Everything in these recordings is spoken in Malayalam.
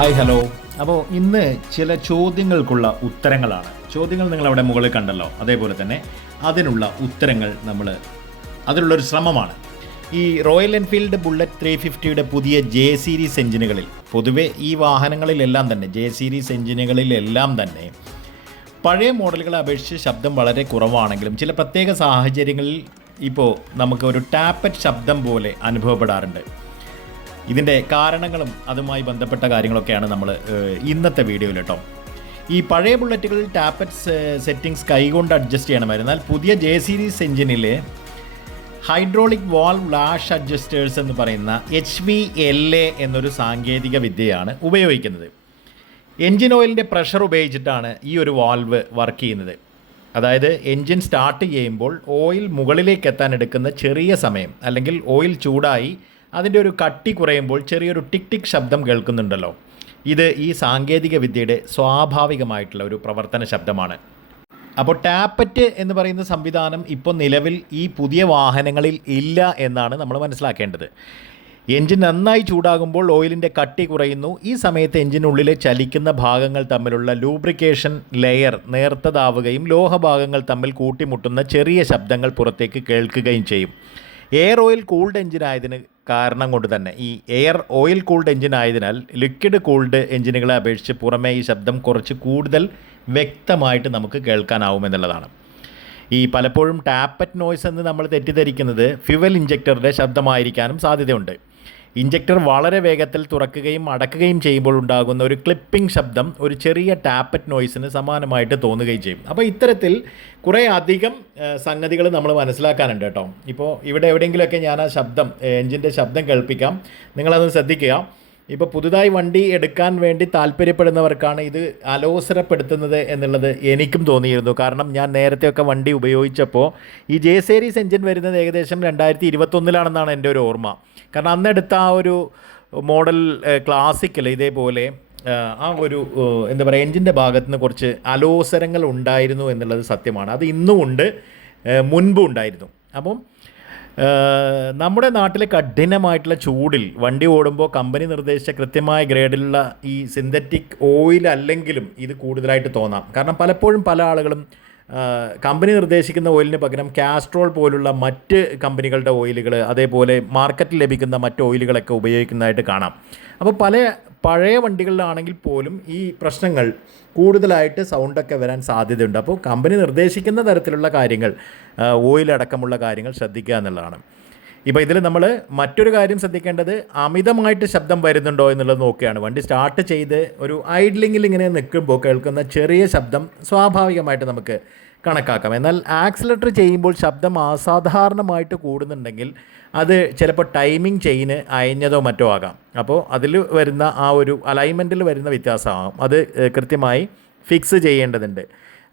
Hi hello. അപ്പോൾ ഇന്ന് ചില ചോദ്യങ്ങൾക്കുള്ള ഉത്തരങ്ങളാണ്. ചോദ്യങ്ങൾ നിങ്ങളവിടെ മുകളിൽ കണ്ടല്ലോ, അതേപോലെ തന്നെ അതിനുള്ള ഉത്തരങ്ങൾ അതിനുള്ളൊരു ശ്രമമാണ്. ഈ റോയൽ എൻഫീൽഡ് ബുള്ളറ്റ് 350യുടെ പുതിയ ജെ സീരീസ് എഞ്ചിനുകളിൽ, പൊതുവെ ഈ വാഹനങ്ങളിലെല്ലാം തന്നെ ജെ സീരീസ് എഞ്ചിനുകളിലെല്ലാം തന്നെ പഴയ മോഡലുകളെ അപേക്ഷിച്ച് ശബ്ദം വളരെ കുറവാണെങ്കിലും ചില പ്രത്യേക സാഹചര്യങ്ങളിൽ ഇപ്പോൾ നമുക്ക് ഒരു ടാപ്പറ്റ് ശബ്ദം പോലെ അനുഭവപ്പെടാറുണ്ട്. ഇതിൻ്റെ കാരണങ്ങളും അതുമായി ബന്ധപ്പെട്ട കാര്യങ്ങളൊക്കെയാണ് നമ്മൾ ഇന്നത്തെ വീഡിയോയിൽ കേട്ടോ. ഈ പഴയ ബുള്ളറ്റുകളിൽ ടാപ്പറ്റ് സെറ്റിങ്സ് കൈകൊണ്ട് അഡ്ജസ്റ്റ് ചെയ്യണമായിരുന്നു. എന്നാൽ പുതിയ ജെ സീരീസ് എഞ്ചിനിൽ ഹൈഡ്രോളിക് വാൾവ് ലാഷ് അഡ്ജസ്റ്റേഴ്സ് എന്ന് പറയുന്ന HVLA എന്നൊരു സാങ്കേതിക വിദ്യയാണ് ഉപയോഗിക്കുന്നത്. എൻജിൻ ഓയിലിൻ്റെ പ്രഷർ ഉപയോഗിച്ചിട്ടാണ് ഈ ഒരു വാൾവ് വർക്ക് ചെയ്യുന്നത്. അതായത് എൻജിൻ സ്റ്റാർട്ട് ചെയ്യുമ്പോൾ ഓയിൽ മുകളിലേക്ക് എത്താൻ എടുക്കുന്ന ചെറിയ സമയം, അല്ലെങ്കിൽ ഓയിൽ ചൂടായി അതിൻ്റെ ഒരു കട്ടി കുറയുമ്പോൾ ചെറിയൊരു ടിക് ടിക് ശബ്ദം കേൾക്കുന്നുണ്ടല്ലോ, ഇത് ഈ സാങ്കേതിക വിദ്യയുടെ സ്വാഭാവികമായിട്ടുള്ള ഒരു പ്രവർത്തന ശബ്ദമാണ്. അപ്പോൾ ടാപ്പറ്റ് എന്ന് പറയുന്ന സംവിധാനം ഇപ്പോൾ നിലവിൽ ഈ പുതിയ വാഹനങ്ങളിൽ ഇല്ല എന്നാണ് നമ്മൾ മനസ്സിലാക്കേണ്ടത്. എൻജിൻ നന്നായി ചൂടാകുമ്പോൾ ഓയിലിൻ്റെ കട്ടി കുറയുന്നു. ഈ സമയത്ത് എൻജിനുള്ളിലെ ചലിക്കുന്ന ഭാഗങ്ങൾ തമ്മിലുള്ള ലൂബ്രിക്കേഷൻ ലെയർ നേർത്തതാവുകയും ലോഹഭാഗങ്ങൾ തമ്മിൽ കൂട്ടിമുട്ടുന്ന ചെറിയ ശബ്ദങ്ങൾ പുറത്തേക്ക് കേൾക്കുകയും ചെയ്യും. എയർ ഓയിൽ കൂൾഡ് എഞ്ചിനായതിന് കാരണം കൊണ്ട് തന്നെ, ഈ എയർ ഓയിൽ കൂൾഡ് എഞ്ചിൻ ആയതിനാൽ ലിക്വിഡ് കൂൾഡ് എഞ്ചിനുകളെ അപേക്ഷിച്ച് പുറമേ ഈ ശബ്ദം കുറച്ച് കൂടുതൽ വ്യക്തമായിട്ട് നമുക്ക് കേൾക്കാനാവുമെന്നുള്ളതാണ്. ഈ പലപ്പോഴും ടാപ്പറ്റ് നോയ്സ് എന്ന് നമ്മൾ തെറ്റിദ്ധരിക്കുന്നത് ഫ്യുവൽ ഇഞ്ചക്ടറുടെ ശബ്ദമായിരിക്കാനും സാധ്യതയുണ്ട്. ഇഞ്ചക്ടർ വളരെ വേഗത്തിൽ തുറക്കുകയും അടക്കുകയും ചെയ്യുമ്പോൾ ഉണ്ടാകുന്ന ഒരു ക്ലിപ്പിംഗ് ശബ്ദം ഒരു ചെറിയ ടാപ്പറ്റ് നോയ്സിന് സമാനമായിട്ട് തോന്നുകയും ചെയ്യും. അപ്പോൾ ഇത്തരത്തിൽ കുറേ അധികം സംഗതികൾ നമ്മൾ മനസ്സിലാക്കാനുണ്ട് കേട്ടോ. ഇപ്പോൾ ഇവിടെ എവിടെയെങ്കിലുമൊക്കെ ഞാൻ ആ ശബ്ദം, എൻജിൻ്റെ ശബ്ദം കേൾപ്പിക്കാം, നിങ്ങളത് ശ്രദ്ധിക്കുക. ഇപ്പോൾ പുതുതായി വണ്ടി എടുക്കാൻ വേണ്ടി താല്പര്യപ്പെടുന്നവർക്കാണ് ഇത് അലോസരപ്പെടുത്തുന്നത് എന്നുള്ളത് എനിക്കും തോന്നിയിരുന്നു. കാരണം ഞാൻ നേരത്തെയൊക്കെ വണ്ടി ഉപയോഗിച്ചപ്പോൾ ഈ ജെ സീരീസ് എൻജിൻ വരുന്നത് ഏകദേശം 2021 എൻ്റെ ഒരു ഓർമ്മ. കാരണം അന്നെടുത്ത ആ ഒരു മോഡൽ ക്ലാസിക്കൽ ഇതേപോലെ ആ ഒരു എന്താ പറയുക, എൻജിൻ്റെ ഭാഗത്ത് നിന്ന് കുറച്ച് അലോസരങ്ങൾ ഉണ്ടായിരുന്നു എന്നുള്ളത് സത്യമാണ്. അത് ഇന്നും ഉണ്ട്, മുൻപും ഉണ്ടായിരുന്നു. അപ്പം നമ്മുടെ നാട്ടിലെ കഠിനമായിട്ടുള്ള ചൂടിൽ വണ്ടി ഓടുമ്പോൾ കമ്പനി നിർദ്ദേശിച്ച കൃത്യമായ ഗ്രേഡിലുള്ള ഈ സിന്തറ്റിക് ഓയിൽ അല്ലെങ്കിലും ഇത് കൂടുതലായിട്ട് തോന്നാം. കാരണം പലപ്പോഴും പല ആളുകളും കമ്പനി നിർദ്ദേശിക്കുന്ന ഓയിലിന് പകരം കാസ്ട്രോൾ പോലുള്ള മറ്റ് കമ്പനികളുടെ ഓയിലുകൾ, അതേപോലെ മാർക്കറ്റിൽ ലഭിക്കുന്ന മറ്റ് ഓയിലുകളൊക്കെ ഉപയോഗിക്കുന്നതായിട്ട് കാണാം. അപ്പോൾ പഴയ വണ്ടികളിലാണെങ്കിൽ പോലും ഈ പ്രശ്നങ്ങൾ കൂടുതലായിട്ട് സൗണ്ടൊക്കെ വരാൻ സാധ്യതയുണ്ട്. അപ്പോൾ കമ്പനി നിർദ്ദേശിക്കുന്ന തരത്തിലുള്ള കാര്യങ്ങൾ, ഓയിലടക്കമുള്ള കാര്യങ്ങൾ ശ്രദ്ധിക്കുക എന്നുള്ളതാണ്. ഇപ്പോൾ ഇതിൽ നമ്മൾ മറ്റൊരു കാര്യം ശ്രദ്ധിക്കേണ്ടത്, അമിതമായിട്ട് ശബ്ദം വരുന്നുണ്ടോ എന്നുള്ളത് നോക്കുകയാണ്. വണ്ടി സ്റ്റാർട്ട് ചെയ്ത് ഒരു ഐഡ്ലിങ്ങിൽ ഇങ്ങനെ നിൽക്കുമ്പോൾ കേൾക്കുന്ന ചെറിയ ശബ്ദം സ്വാഭാവികമായിട്ട് നമുക്ക് കണക്കാക്കാം. എന്നാൽ ആക്സിലേറ്റർ ചെയ്യുമ്പോൾ ശബ്ദം അസാധാരണമായിട്ട് കൂടുന്നുണ്ടെങ്കിൽ അത് ചിലപ്പോൾ ടൈമിംഗ് ചെയിന് അയഞ്ഞതോ മറ്റോ ആകാം. അപ്പോൾ അതിൽ വരുന്ന ആ ഒരു അലൈൻമെൻറ്റിൽ വരുന്ന വ്യത്യാസമാകും. അത് കൃത്യമായി ഫിക്സ് ചെയ്യേണ്ടതുണ്ട്.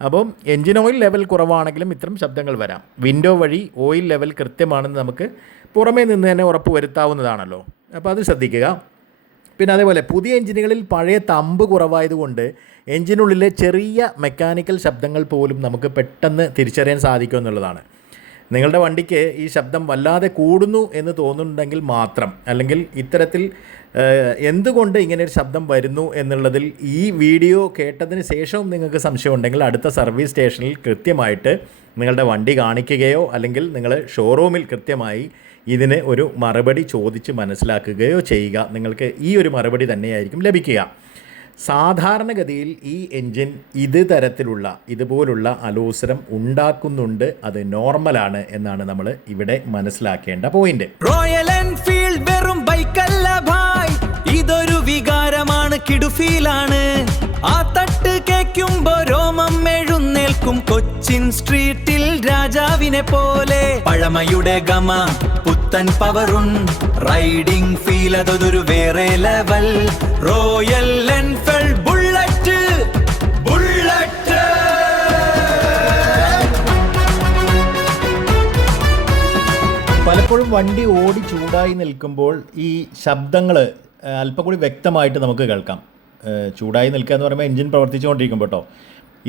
അപ്പം എൻജിൻ ഓയിൽ ലെവൽ കുറവാണെങ്കിലും ഇത്തരം ശബ്ദങ്ങൾ വരാം. വിൻഡോ വഴി ഓയിൽ ലെവൽ കൃത്യമാണെന്ന് നമുക്ക് പുറമേ നിന്ന് തന്നെ ഉറപ്പ് വരുത്താവുന്നതാണല്ലോ. അപ്പോൾ അത് ശ്രദ്ധിക്കുക. പിന്നെ അതേപോലെ പുതിയ എൻജിനുകളിൽ പഴയ തമ്പ് കുറവായതുകൊണ്ട് എൻജിനുള്ളിലെ ചെറിയ മെക്കാനിക്കൽ ശബ്ദങ്ങൾ പോലും നമുക്ക് പെട്ടെന്ന് തിരിച്ചറിയാൻ സാധിക്കും എന്നുള്ളതാണ്. നിങ്ങളുടെ വണ്ടിക്ക് ഈ ശബ്ദം വല്ലാതെ കൂടുന്നു എന്ന് തോന്നുന്നുണ്ടെങ്കിൽ മാത്രം, അല്ലെങ്കിൽ ഇത്തരത്തിൽ എന്തുകൊണ്ട് ഇങ്ങനെയൊരു ശബ്ദം വരുന്നു എന്നുള്ളതിൽ ഈ വീഡിയോ കേട്ടതിന് ശേഷവും നിങ്ങൾക്ക് സംശയമുണ്ടെങ്കിൽ അടുത്ത സർവീസ് സ്റ്റേഷനിൽ കൃത്യമായിട്ട് നിങ്ങളുടെ വണ്ടി കാണിക്കുകയോ അല്ലെങ്കിൽ നിങ്ങൾ ഷോറൂമിൽ കൃത്യമായി ഇതിന് ഒരു മറുപടി ചോദിച്ച് മനസ്സിലാക്കുകയോ ചെയ്യുക. നിങ്ങൾക്ക് ഈ ഒരു മറുപടി തന്നെയായിരിക്കും ലഭിക്കുക. സാധാരണഗതിയിൽ ഈ എൻജിൻ ഇതുപോലുള്ള അലോസരം ഉണ്ടാക്കുന്നുണ്ട്, അത് നോർമലാണ് എന്നാണ് നമ്മൾ ഇവിടെ മനസ്സിലാക്കേണ്ട പോയിന്റ്. റോയൽ എൻഫീൽഡ് വെറും ബൈക്കല്ല ഭായ്, ഇതൊരു വികാരമാണ്, കിടുഫീലാണ്. ആ തട്ട് കേൾക്കുമ്പോ രോമം എഴുന്നേൽക്കും കൊച്ചിൻ സ്ട്രീറ്റിൽ രാജാവിനെ പോലെ. പഴമയുടെ ഗമ, പുത്തൻ പവറും റൈഡിംഗ് ഫീൽ, അതൊരു വേറെ ലെവൽ. Royal Enfield bullet. പലപ്പോഴും വണ്ടി ഓടി ചൂടായി നിൽക്കുമ്പോൾ ഈ ശബ്ദങ്ങൾ അല്പം കൂടി വ്യക്തമായിട്ട് നമുക്ക് കേൾക്കാം. ചൂടായി നിൽക്കുക എന്ന് പറയുമ്പോൾ എൻജിൻ പ്രവർത്തിച്ചുകൊണ്ടിരിക്കുമ്പോൾ കേട്ടോ.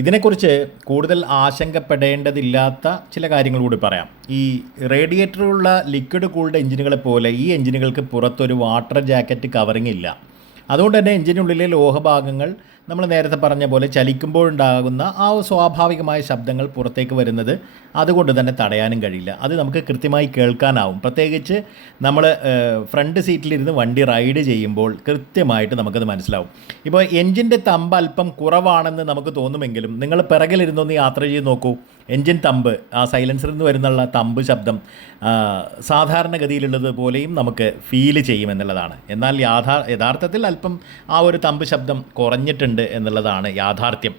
ഇതിനെക്കുറിച്ച് കൂടുതൽ ആശങ്കപ്പെടേണ്ടതില്ലാത്ത ചില കാര്യങ്ങൾ കൂടി പറയാം. ഈ റേഡിയേറ്ററുള്ള ലിക്വിഡ് കൂൾഡ് എഞ്ചിനുകളെ പോലെ ഈ എഞ്ചിനുകൾക്ക് പുറത്തൊരു വാട്ടർ ജാക്കറ്റ് കവറിങ് ഇല്ല. അതുകൊണ്ട് തന്നെ എഞ്ചിനുള്ളിലെ ലോഹഭാഗങ്ങൾ നമ്മൾ നേരത്തെ പറഞ്ഞ പോലെ ചലിക്കുമ്പോഴുണ്ടാകുന്ന ആ സ്വാഭാവികമായ ശബ്ദങ്ങൾ പുറത്തേക്ക് വരുന്നത് അതുകൊണ്ട് തന്നെ തടയാനും കഴിയില്ല. അത് നമുക്ക് കൃത്യമായി കേൾക്കാനാവും. പ്രത്യേകിച്ച് നമ്മൾ ഫ്രണ്ട് സീറ്റിലിരുന്ന് വണ്ടി റൈഡ് ചെയ്യുമ്പോൾ കൃത്യമായിട്ട് നമുക്കത് മനസ്സിലാവും. ഇപ്പോൾ എൻജിൻ്റെ തമ്പ് അല്പം കുറവാണെന്ന് നമുക്ക് തോന്നുമെങ്കിലും നിങ്ങൾ പിറകിലിരുന്നൊന്ന് യാത്ര ചെയ്ത് നോക്കൂ. എൻജിൻ തമ്പ്, ആ സൈലൻസറിൽ നിന്ന് വരുന്നുള്ള തമ്പ് ശബ്ദം സാധാരണഗതിയിലുള്ളത് പോലെയും നമുക്ക് ഫീൽ ചെയ്യുമെന്നുള്ളതാണ്. എന്നാൽ യഥാർത്ഥത്തിൽ അല്പം ആ ഒരു തമ്പ് ശബ്ദം കുറഞ്ഞിട്ടുണ്ട് എന്നുള്ളതാണ് യാഥാർത്ഥ്യം.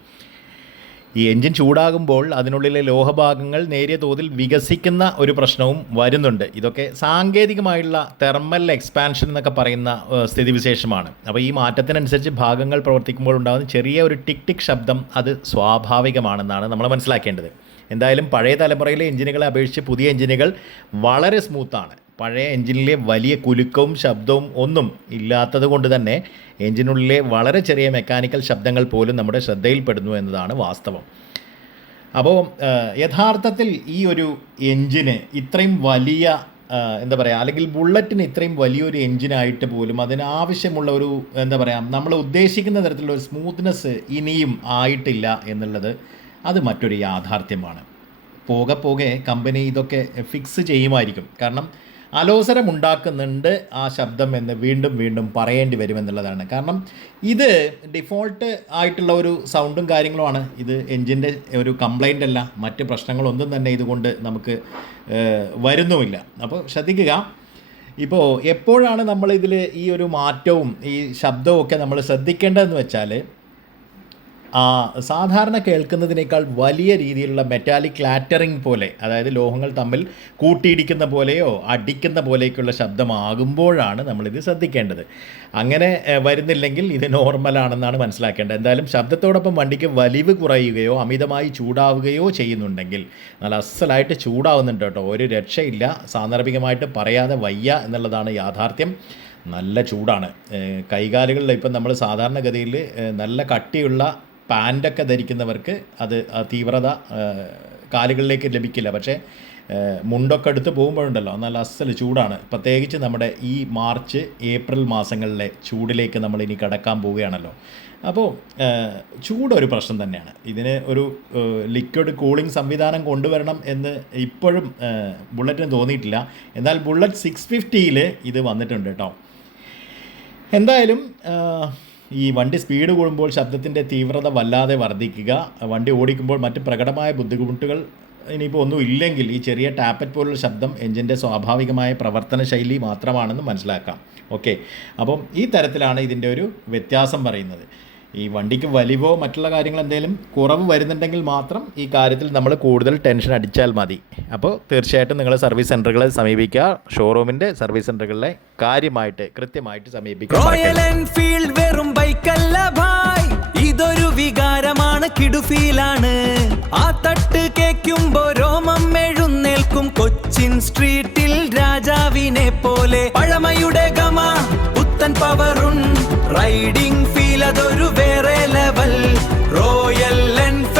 ഈ എൻജിൻ ചൂടാകുമ്പോൾ അതിനുള്ളിലെ ലോഹഭാഗങ്ങൾ നേരിയ തോതിൽ വികസിക്കുന്ന ഒരു പ്രശ്നവും വരുന്നുണ്ട്. ഇതൊക്കെ സാങ്കേതികമായുള്ള തെർമൽ എക്സ്പാൻഷൻ എന്നൊക്കെ പറയുന്ന സ്ഥിതിവിശേഷമാണ്. അപ്പോൾ ഈ മാറ്റത്തിനനുസരിച്ച് ഭാഗങ്ങൾ പ്രവർത്തിക്കുമ്പോൾ ഉണ്ടാകുന്ന ചെറിയ ഒരു ടിക് ടിക് ശബ്ദം അത് സ്വാഭാവികമാണെന്നാണ് നമ്മൾ മനസ്സിലാക്കേണ്ടത്. എന്തായാലും പഴയ തലമുറയിലെ എഞ്ചിനുകളെ അപേക്ഷിച്ച് പുതിയ എഞ്ചിനുകൾ വളരെ സ്മൂത്താണ്. പഴയ എഞ്ചിനിലെ വലിയ കുലുക്കവും ശബ്ദവും ഒന്നും ഇല്ലാത്തത് കൊണ്ട് തന്നെ എഞ്ചിനുള്ളിലെ വളരെ ചെറിയ മെക്കാനിക്കൽ ശബ്ദങ്ങൾ പോലും നമ്മുടെ ശ്രദ്ധയിൽപ്പെടുന്നു എന്നതാണ് വാസ്തവം. അപ്പോൾ യഥാർത്ഥത്തിൽ ഈ ഒരു എഞ്ചിന് ഇത്രയും വലിയ എന്താ പറയുക, അല്ലെങ്കിൽ ബുള്ളറ്റിന് ഇത്രയും വലിയൊരു എഞ്ചിനായിട്ട് പോലും അതിനാവശ്യമുള്ള ഒരു എന്താ പറയുക, നമ്മൾ ഉദ്ദേശിക്കുന്ന തരത്തിലുള്ള ഒരു സ്മൂത്ത്നെസ് ഇനിയും ആയിട്ടില്ല എന്നുള്ളത് അത് മറ്റൊരു യാഥാർത്ഥ്യമാണ്. പോകെ പോകെ കമ്പനി ഇതൊക്കെ ഫിക്സ് ചെയ്യുമായിരിക്കും. കാരണം അലോസരമുണ്ടാക്കുന്നുണ്ട് ആ ശബ്ദം എന്ന് വീണ്ടും വീണ്ടും പറയേണ്ടി വരുമെന്നുള്ളതാണ്. കാരണം ഇത് ഡിഫോൾട്ട് ആയിട്ടുള്ള ഒരു സൗണ്ടും കാര്യങ്ങളുമാണ്. ഇത് എൻജിൻ്റെ ഒരു കംപ്ലൈൻ്റ് അല്ല, മറ്റ് പ്രശ്നങ്ങളൊന്നും തന്നെ ഇതുകൊണ്ട് നമുക്ക് വരുന്നുമില്ല. അപ്പോൾ ശ്രദ്ധിക്കുക. ഇപ്പോൾ എപ്പോഴാണ് നമ്മളിതിൽ ഈ ഒരു മാറ്റവും ഈ ശബ്ദവും ഒക്കെ നമ്മൾ ശ്രദ്ധിക്കേണ്ടതെന്ന് വെച്ചാൽ, സാധാരണ കേൾക്കുന്നതിനേക്കാൾ വലിയ രീതിയിലുള്ള മെറ്റാലിക് ക്ലാറ്ററിങ് പോലെ, അതായത് ലോഹങ്ങൾ തമ്മിൽ കൂട്ടിയിടിക്കുന്ന പോലെയോ അടിക്കുന്ന പോലെയൊക്കെയുള്ള ശബ്ദമാകുമ്പോഴാണ് നമ്മളിത് ശ്രദ്ധിക്കേണ്ടത്. അങ്ങനെ വരുന്നില്ലെങ്കിൽ ഇത് നോർമലാണെന്നാണ് മനസ്സിലാക്കേണ്ടത്. എന്തായാലും ശബ്ദത്തോടൊപ്പം വണ്ടിക്ക് വലിവ് കുറയുകയോ അമിതമായി ചൂടാവുകയോ ചെയ്യുന്നുണ്ടെങ്കിൽ, നല്ല അസലായിട്ട് ചൂടാവുന്നുണ്ട് കേട്ടോ, ഒരു രക്ഷയില്ല. സാന്ദർഭികമായിട്ട് പറയാതെ വയ്യ എന്നുള്ളതാണ് യാഥാർത്ഥ്യം. നല്ല ചൂടാണ്. കൈകാലുകളിൽ ഇപ്പം നമ്മൾ സാധാരണഗതിയിൽ നല്ല കട്ടിയുള്ള പാൻറ്റൊക്കെ ധരിക്കുന്നവർക്ക് അത് തീവ്രത കാലുകളിലേക്ക് ലഭിക്കില്ല. പക്ഷേ മുണ്ടൊക്കെ എടുത്ത് പോകുമ്പോഴുണ്ടല്ലോ നല്ല അസൽ ചൂടാണ്. പ്രത്യേകിച്ച് നമ്മുടെ ഈ മാർച്ച് ഏപ്രിൽ മാസങ്ങളിലെ ചൂടിലേക്ക് നമ്മൾ ഇനി കടക്കാൻ പോവുകയാണല്ലോ. അപ്പോൾ ചൂടൊരു പ്രശ്നം തന്നെയാണ്. ഇതിന് ഒരു ലിക്വിഡ് കൂളിംഗ് സംവിധാനം കൊണ്ടുവരണം എന്ന് ഇപ്പോഴും ബുള്ളറ്റിന് തോന്നിയിട്ടില്ല. എന്നാൽ ബുള്ളറ്റ് 650 ഇത് വന്നിട്ടുണ്ട് കേട്ടോ. എന്തായാലും ഈ വണ്ടി സ്പീഡ് കൂടുമ്പോൾ ശബ്ദത്തിൻ്റെ തീവ്രത വല്ലാതെ വർദ്ധിക്കുക, വണ്ടി ഓടിക്കുമ്പോൾ മറ്റ് പ്രകടമായ ബുദ്ധിമുട്ടുകൾ ഇനിയിപ്പോൾ ഒന്നും ഇല്ലെങ്കിൽ ഈ ചെറിയ ടാപ്പറ്റ് പോലുള്ള ശബ്ദം എഞ്ചിൻ്റെ സ്വാഭാവികമായ പ്രവർത്തന ശൈലി മാത്രമാണെന്ന് മനസ്സിലാക്കാം. ഓക്കെ, അപ്പം ഈ തരത്തിലാണ് ഇതിൻ്റെ ഒരു വ്യത്യാസം പറയുന്നത്. ഈ വണ്ടിക്ക് വലിവോ മറ്റുള്ള കാര്യങ്ങൾ എന്തെങ്കിലും കുറവ് വരുന്നുണ്ടെങ്കിൽ മാത്രം ഈ കാര്യത്തിൽ നമ്മൾ കൂടുതൽ ടെൻഷൻ അടിച്ചാൽ മതി. അപ്പോൾ തീർച്ചയായിട്ടും നിങ്ങൾ സർവീസ് സെൻ്ററുകളെ സമീപിക്കുക. ഷോറൂമിൻ്റെ സർവീസ് സെൻ്ററുകളെ കാര്യമായിട്ട് കൃത്യമായിട്ട് സമീപിക്കുക. റോയൽ എൻഫീൽഡ് വെറും ബൈക്കല്ല ഭായ്, ഇതൊരു വികാരമാണ്, കിടുഫീലാണ്. ആ തട്ട് കേൾക്കുമ്പോ രോമം എഴുന്നേൽക്കും കൊച്ചിൻ സ്ട്രീറ്റിൽ രാജാവിനെ പോലെ. പഴമയുടെ ഗമ, പുത്തൻ പവറും റൈഡിംഗ് ഫീൽ, അതൊരു വേറെ ലെവൽ. Royal Enfield